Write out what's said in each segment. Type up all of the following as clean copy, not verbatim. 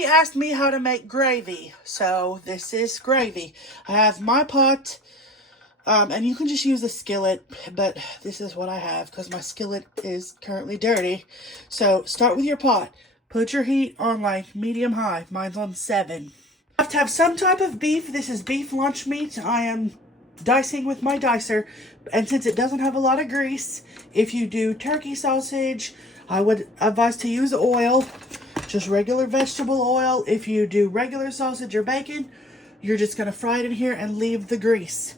Somebody asked me how to make gravy, so this is gravy. I have my pot, and you can just use a skillet, but this is what I have because my skillet is currently dirty. So start with your pot. Put your heat on like medium high. Mine's on 7. You have to have some type of beef. This is beef lunch meat. I am dicing with my dicer, and since it doesn't have a lot of grease, if you do turkey sausage, I would advise to use oil, just regular vegetable oil. If you do regular sausage or bacon, you're just going to fry it in here and leave the grease.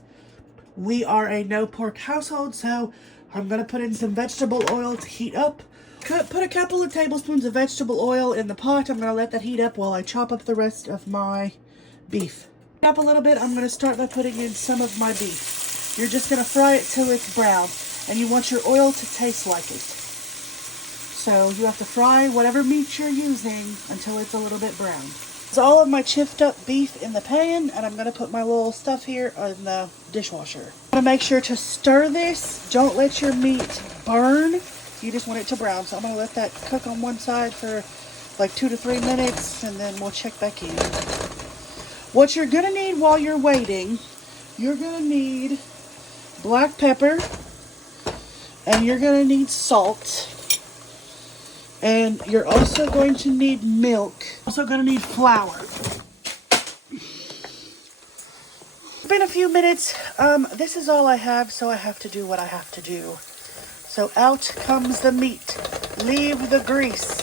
We are a no pork household, so I'm going to put in some vegetable oil to heat up. Put a couple of tablespoons of vegetable oil in the pot. I'm going to let that heat up while I chop up the rest of my beef. Up a little bit, I'm going to start by putting in some of my beef. You're just going to fry it till it's brown, and you want your oil to taste like it. So you have to fry whatever meat you're using until it's a little bit brown. It's all of my chipped up beef in the pan, and I'm going to put my little stuff here in the dishwasher. I'm going to make sure to stir this. Don't let your meat burn. You just want it to brown. So I'm going to let that cook on one side for like 2 to 3 minutes, and then we'll check back in. What you're going to need while you're waiting, you're going to need black pepper, and you're going to need salt, and you're also going to need milk. Also going to need flour. It's been a few minutes. This is all I have, so I have to do what I have to do. So out comes the meat. Leave the grease.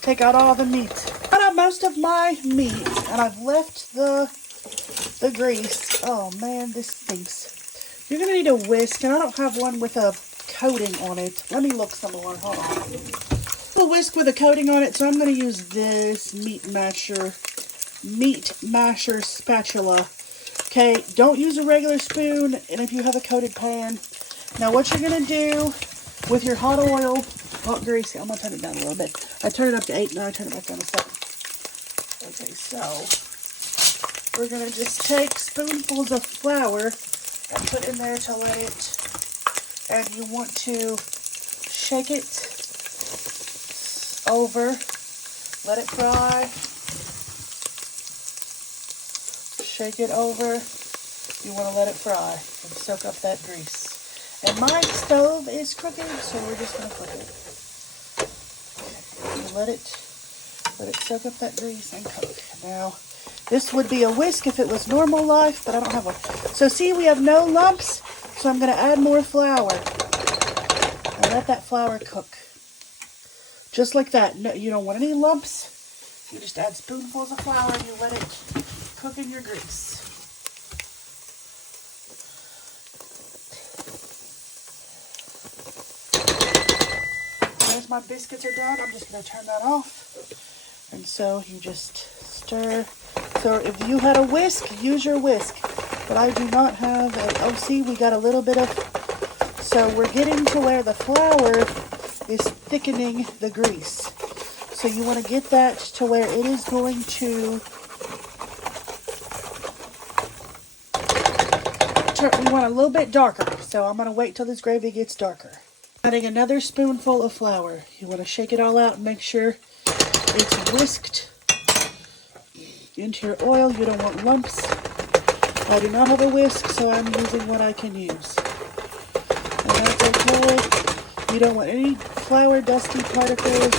Take out all the meat. Got out most of my meat, and I've left the grease. Oh man, this stinks. You're gonna need a whisk, and I don't have one with a coating on it. Let me look some more. Hold on. A whisk with a coating on it, so I'm gonna use this meat masher spatula. Okay, don't use a regular spoon, and if you have a coated pan. Now what you're gonna do with your hot oil, hot grease, I'm gonna turn it down a little bit. I turned it up to 8, now I turn it back down to 7. Okay, so we're gonna just take spoonfuls of flour and put in there to let it, and you want to shake it over, let it fry, shake it over, you want to let it fry and soak up that grease. And my stove is crooked, so we're just going to cook it. Okay, let it soak up that grease and cook. Now, this would be a whisk if it was normal life, but I don't have one. So see, we have no lumps, so I'm going to add more flour. And let that flour cook. Just like that. No, you don't want any lumps. You just add spoonfuls of flour and you let it cook in your grease. As my biscuits are done, I'm just going to turn that off. And so you just stir. So if you had a whisk, use your whisk. But I do not have an OC. We got a little bit of... So we're getting to where the flour is thickening the grease. So you want to get that to where it is going to... We want a little bit darker. So I'm going to wait till this gravy gets darker. Adding another spoonful of flour. You want to shake it all out and make sure it's whisked into your oil. You don't want lumps. I do not have a whisk, so I'm using what I can use. And that's okay. You don't want any flour dusty particles.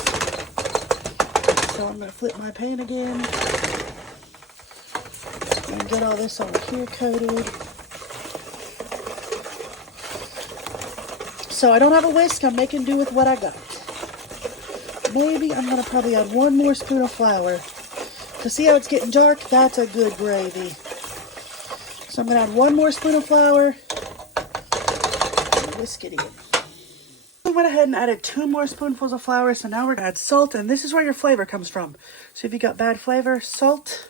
So I'm going to flip my pan again. And get all this over here coated. So I don't have a whisk. I'm making do with what I got. Maybe I'm going to probably add one more spoon of flour. To see how it's getting dark, that's a good gravy. So I'm going to add one more spoon of flour. And whisk it in. I went ahead and added 2 more spoonfuls of flour. So now we're going to add salt. And this is where your flavor comes from. So if you got bad flavor, salt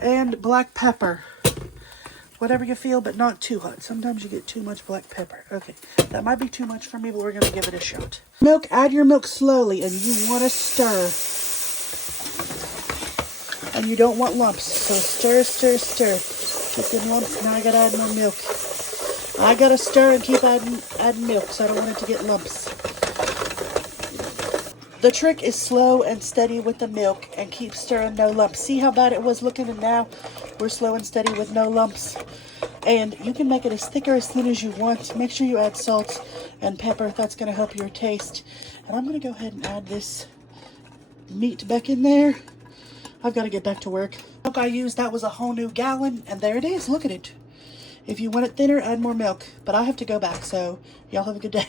and black pepper. Whatever you feel, but not too hot. Sometimes you get too much black pepper. Okay, that might be too much for me, but we're going to give it a shot. Milk, add your milk slowly, and you want to stir. And you don't want lumps, so stir, stir, stir. Keep getting lumps. Now I got to add more milk. I got to stir and keep adding milk, so I don't want it to get lumps. The trick is slow and steady with the milk and keep stirring, no lumps. See how bad it was looking, and now we're slow and steady with no lumps. And you can make it as thick or as thin as you want. Make sure you add salt and pepper. That's going to help your taste. And I'm going to go ahead and add this meat back in there. I've got to get back to work. The milk I used, that was a whole new gallon, and there it is. Look at it. If you want it thinner, add more milk. But I have to go back, so y'all have a good day.